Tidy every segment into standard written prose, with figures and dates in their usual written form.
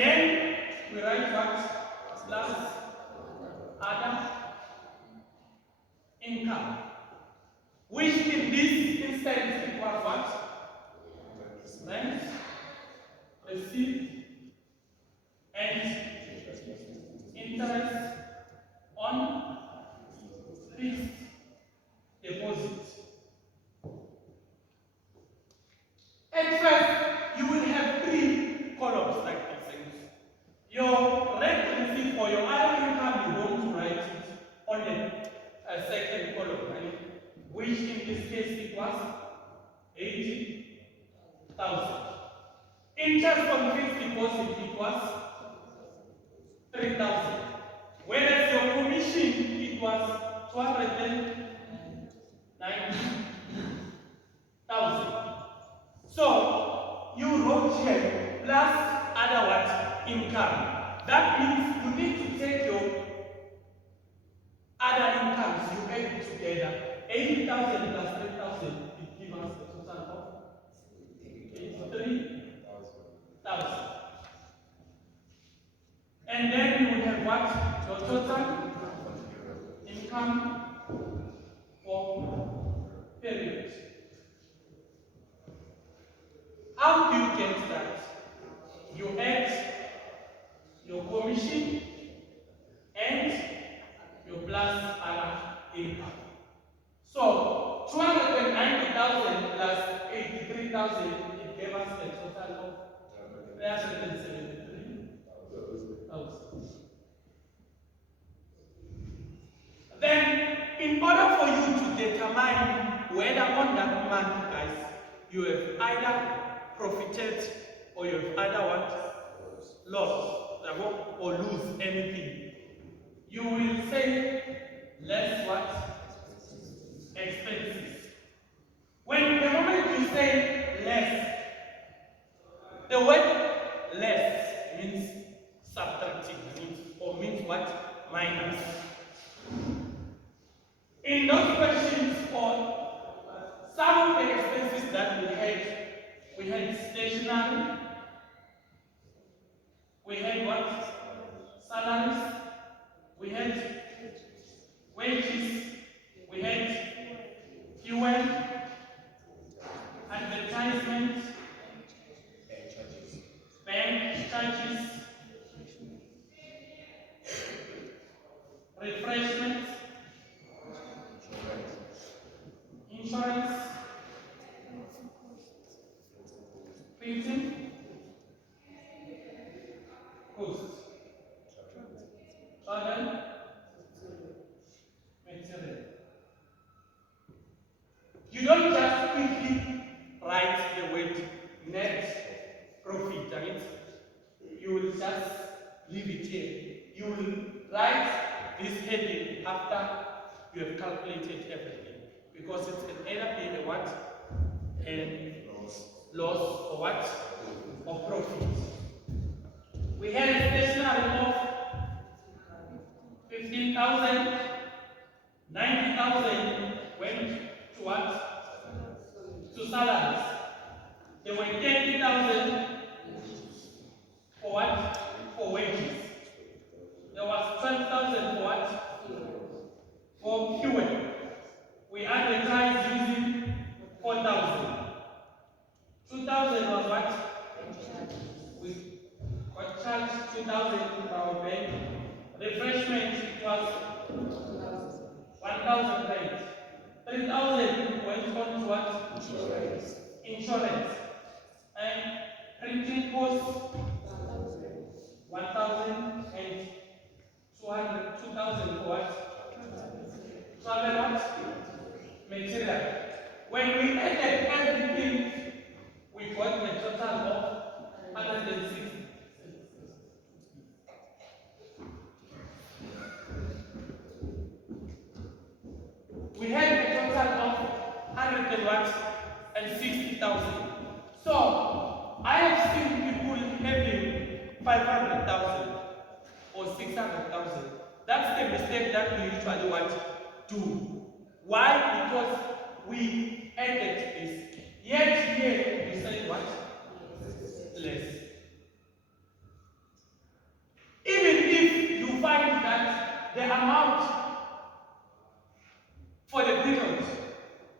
then we write what? Plus other income, which in this instance equals what? Rent, receipt, and interest on fixed deposit. At first, you will have three columns like this. Your rent receipt for your other income, you're going to write it on a second column, right? Which in this case equals 80,000. Interest on fixed deposit equals 3,000. Whereas your commission equals 290,000. So you wrote here plus other what? Income. That means you need to take your other incomes, you add it together. 80,000 plus 3,000, it gives us the total of 83,000. And then you will have what? Your total income for period. How do you get that? You add your commission and your plus other income. So 290,000 plus 83,000, it gave us a total of 373,000. Then, in order for you to determine whether on that month, guys, you have either profited or you have either what? Lost or lose anything, you will say less what? Expenses. When the moment you say less, the word less means subtracting, means what? Minus. In those questions, or some of the expenses that we had stationery, we had what? Salaries, we had wages, we had fuel, advertisement, bank charges, refreshment, insurance, printing, cost, travel, material. You don't just quickly write the word net profit, right? You will just leave it here. You will write this heading after you have calculated everything, because it can either be a what? A loss or what? Or profit. We had a stationery of 15,000, 90,000 went to what? To salaries. There were 30,000 for what? For wages. There was 12,000 for what? For fuel. We advertised using 4,000. 2,000 was what? We got charged 2,000 to our bank. Refreshment was 1,000 rand. 3,000 went on to what? Insurance. And printing costs 1,000 and 2,000 for what? Travel what? Material. When we added everything, we got a total of 160. We had a total of 160,000. So I have seen people having 500,000 or 600,000. That's the mistake that we usually want to do. Why? Because we added this. Yet here we say what? Less. amount for the period,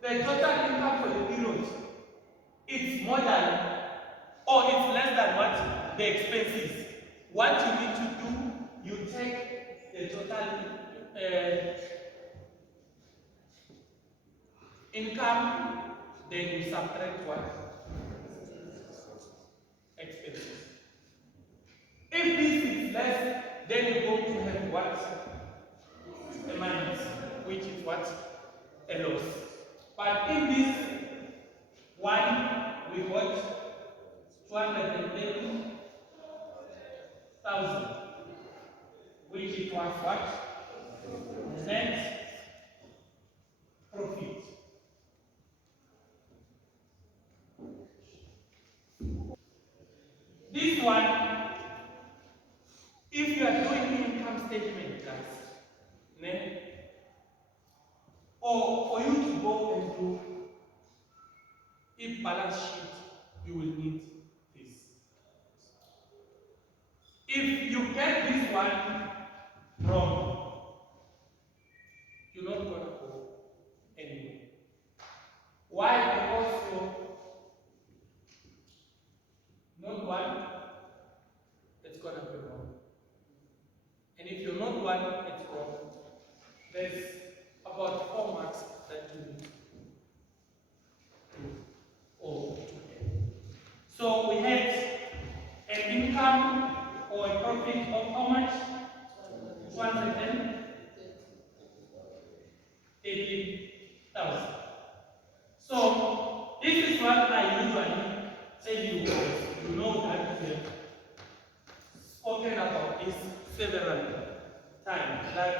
the total income for the period, it's more than or it's less than what the expenses. What you need to do, you take the total income, then you subtract what? Expenses. If this is less, then you're going to have what? A minus, which is what? A loss. But in this one, we got 230,000, which it was what? Net profit. This one, if you are doing income statement, guys, or for you to go and do a balance sheet, you will need this. If you get this one wrong, you're not going to go anywhere. Why? Because you're not one, it's going to be wrong. And if you're not one, it's wrong. There's about 4 marks that you need to get. So we had an income or a profit of how much? 218,000. So this is what I usually tell you guys. You know that we have spoken about this several times. That